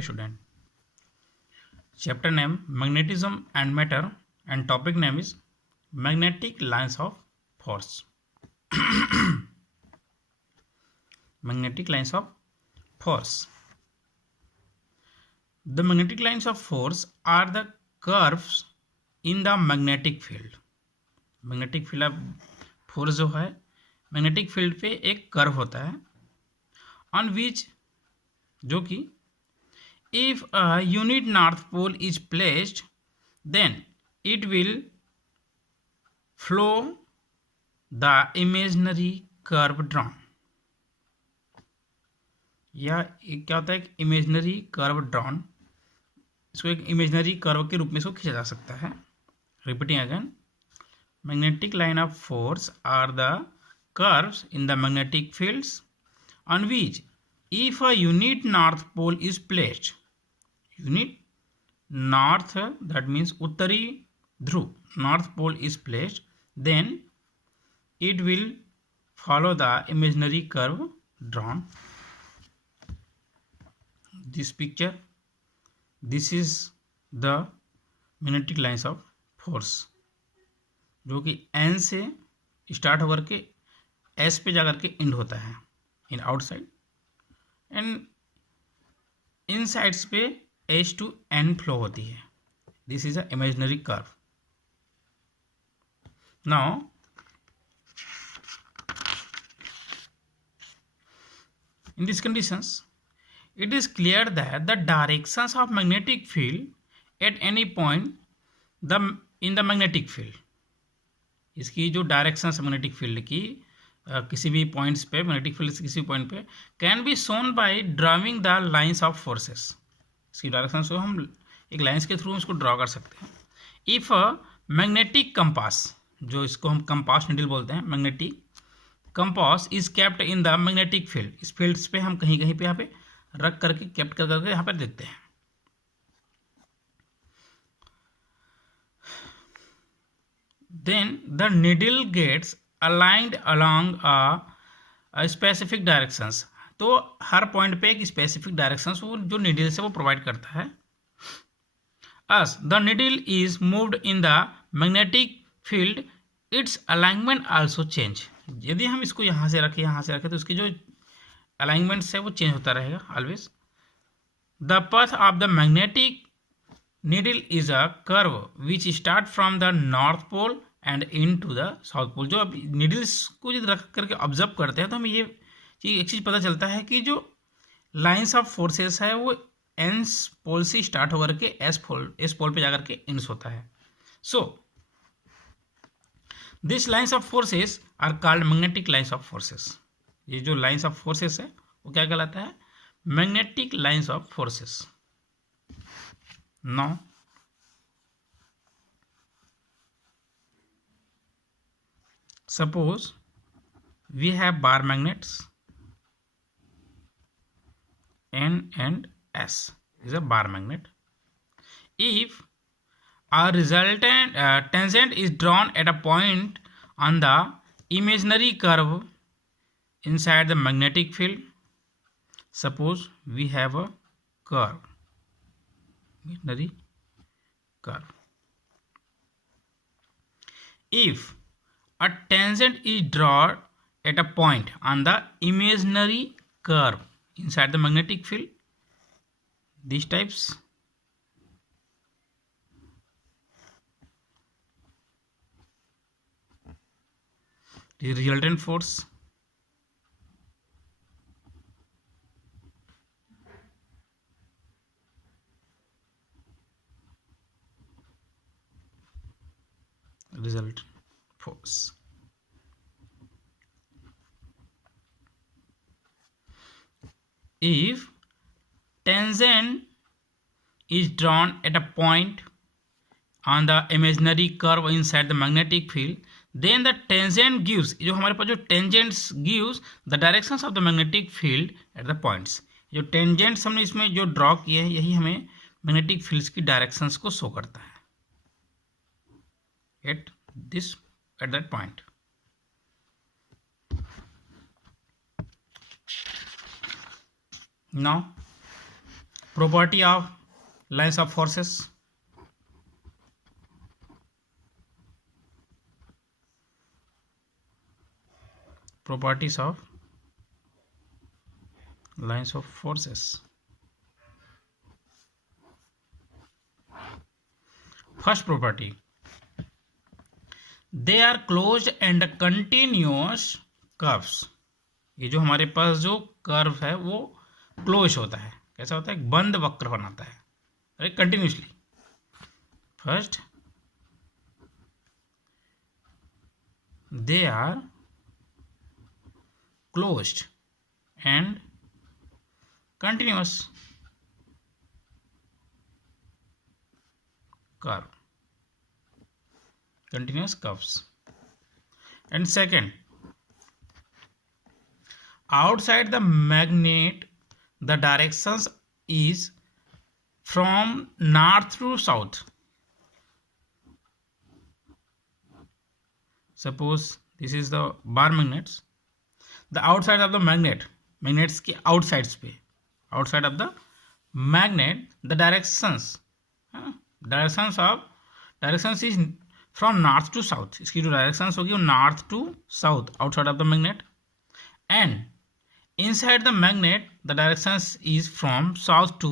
Hello student. Chapter name Magnetism and Matter and topic name is Magnetic Lines of Force. Magnetic lines of force. The magnetic lines of force are the curves in the magnetic field. Magnetic field of force जो है magnetic field पे एक curve होता है on which जो कि if a unit north pole is placed then it will flow the imaginary curve drawn. या क्या होता है एक इमेजनरी कर्व ड्रॉन, इसको एक इमेजनरी कर्व के रूप में इसको खींचा जा सकता है. Repeating again, magnetic line of force are the curves in the magnetic fields on which if a unit north pole is placed. Unit north that means उत्तरी ध्रुव, north pole is placed then it will follow the imaginary curve drawn. This picture, this is the magnetic lines of force जो कि N से स्टार्ट होकर के S पे जाकर के एंड होता है in outside and in sides पे H to N फ्लो होती है. This is a imaginary curve. Now in these conditions, it is clear that the directions of magnetic field at any point in the magnetic field, इसकी जो directions magnetic field की किसी भी पॉइंट्स पे, magnetic field से किसी पॉइंट पे can be shown by drawing the lines of forces. इसकी डायरेक्शंस को हम एक लाइंस के थ्रू इसको ड्रॉ कर सकते हैं. इफ मैग्नेटिक कंपास, जो इसको हम कंपास नीडल बोलते हैं, magnetic compass is kept in the magnetic field, इस फील्ड्स पे हम कहीं कहीं पे यहाँ पे रख करके केप्ट कर करके यहाँ पर देखते हैं. Then the needle gets aligned along a specific directions. तो हर पॉइंट पे एक स्पेसिफिक डायरेक्शंस वो जो नीडल से वो प्रोवाइड करता है. as the needle is moved in the magnetic field its alignment also change. यदि हम इसको यहाँ से रखें तो इसकी जो अलाइनमेंट है वो चेंज होता रहेगा always. The path of the magnetic needle is a curve which start from the north pole and into the south pole. जो अब नीडल्स को यदि रख करके ऑब्जर्व करते हैं तो हमें ये एक चीज़ पता चलता है कि जो लाइन्स ऑफ फोर्सेस है वो एन पोल से स्टार्ट होकर के एस पोल पे जाकर के एंड्स होता है. So this lines of forces are called magnetic lines of forces. ये जो लाइन्स ऑफ फोर्सेस है वो क्या कहलाता है? Magnetic lines of forces. Now suppose we have bar magnets N and S is a bar magnet. If a resultant tangent is drawn at a point on the imaginary curve inside the magnetic field, suppose we have a curve, imaginary curve. If a tangent is drawn at a point on the imaginary curve inside the magnetic field, these types the resultant force if tangent is drawn at a point on the imaginary curve inside the magnetic field, then the tangent gives, जो हमारे पास जो tangents gives the directions of the magnetic field at the points. जो tangents हमने इसमें जो ड्रॉ किए हैं यही हमें magnetic fields की directions को शो करता है at that point. Now property of lines of forces. Properties of lines of forces. First property, they are closed and continuous curves. ये जो हमारे पास जो कर्व है वो क्लोज होता है, कैसा होता है, बंद वक्र बनाता है, right, continuously. First, they are closed and continuous curve, continuous curves. And second, outside the magnet the directions is from north to south. Suppose this is the bar magnets. The outside of the magnet, magnets के outsides पे, outside of the magnet the directions is from north to south. इसकी जो directions होगी वो north to south outside of the magnet. And inside the magnet the directions is from south to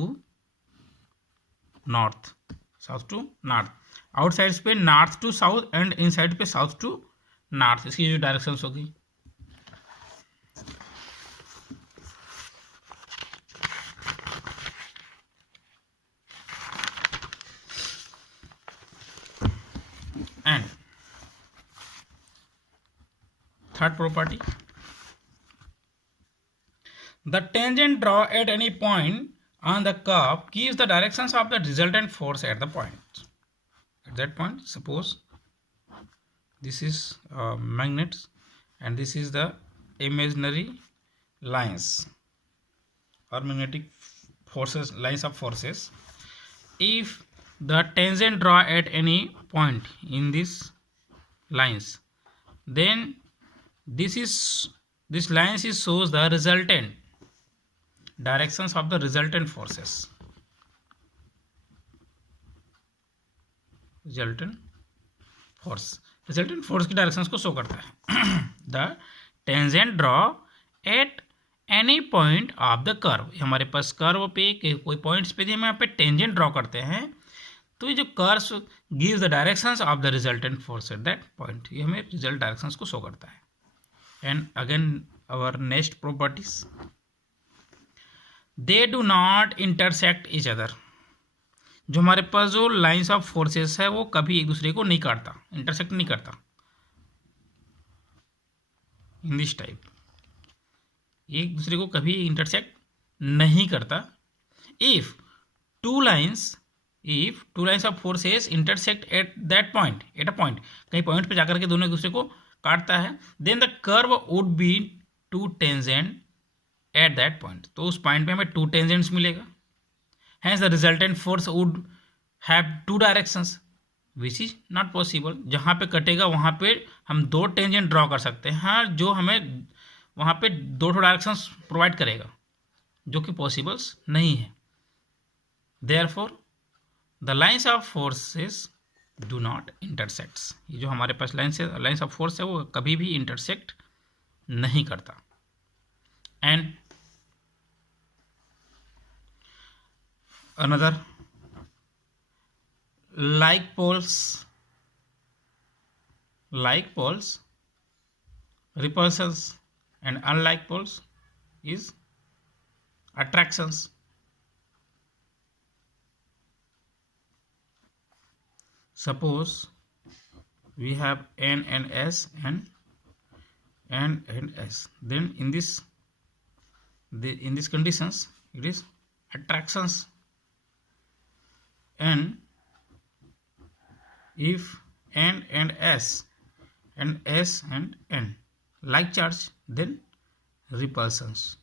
north. outside पे north to south and inside पे south to north. इसकी जो directions होगी. And third property, the tangent draw at any point on the curve gives the directions of the resultant force at the point. At that point, suppose this is magnets and this is the imaginary lines or magnetic forces, lines of forces. If the tangent draw at any point in these lines, then this lines shows the resultant directions of the resultant forces. Resultant force की डायरेक्शंस को show करता है. The tangent draw at any point of the curve. हमारे पास कर्व पे कोई पॉइंट्स पे हम यहाँ पे टेंजेंट ड्रॉ करते हैं तो ये जो curve gives the directions of the resultant force at that point, ये हमें रिजल्ट डायरेक्शंस को शो करता है. And again our next properties, they do not intersect each other. जो हमारे पास जो लाइंस ऑफ फोर्सेस है वो कभी एक दूसरे को नहीं काटता, इंटरसेक्ट नहीं करता. इन दिस टाइप एक दूसरे को कभी इंटरसेक्ट नहीं करता. If two lines of forces intersect at that point, at a point, कहीं पॉइंट पे जाकर के दोनों एक दूसरे को काटता है, then the curve would be two tangent at that point. तो उस पॉइंट पे हमें टू टेंजेंट्स मिलेगा. Hence the resultant force would have two directions which is not possible. जहाँ पे कटेगा वहाँ पे हम दो टेंजेंट ड्रॉ कर सकते हैं, हाँ, जो हमें वहाँ पे दो डायरेक्शंस प्रोवाइड करेगा, जो कि पॉसिबल्स नहीं है. Therefore the lines of forces do not intersects. ये जो हमारे पास लाइन्स ऑफ फोर्स है वो कभी भी इंटरसेक्ट नहीं करता. And another, like poles, repulsions, and unlike poles is attractions. Suppose we have N and S and N and S, then in these conditions it is attractions. And if N and S and S and N like charge, then repulsions.